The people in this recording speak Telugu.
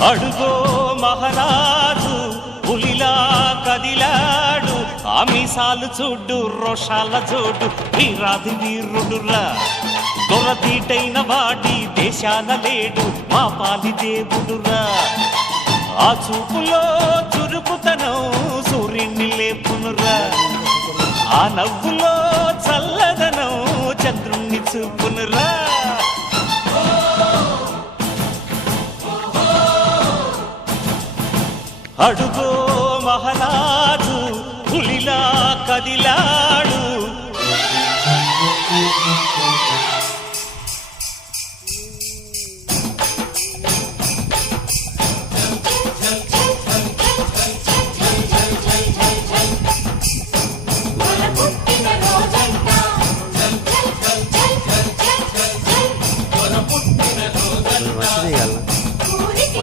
అడుగో మహారాజు పులిలా కదిలాడు, ఆ మీసాలు చూడు రోషాల జోడు, వీరాది వీరుడురా. దొరతీటైన వాడి దేశాన లేడు, మా పాలి దేవుడురా. ఆ చూపులో చురుకుతనం సూర్యుని లేపునురా, ఆ నవ్వులో చల్లదనం చంద్రుణ్ణి చూపునురా. అడుగో మహారాజు పులిలా కదిలా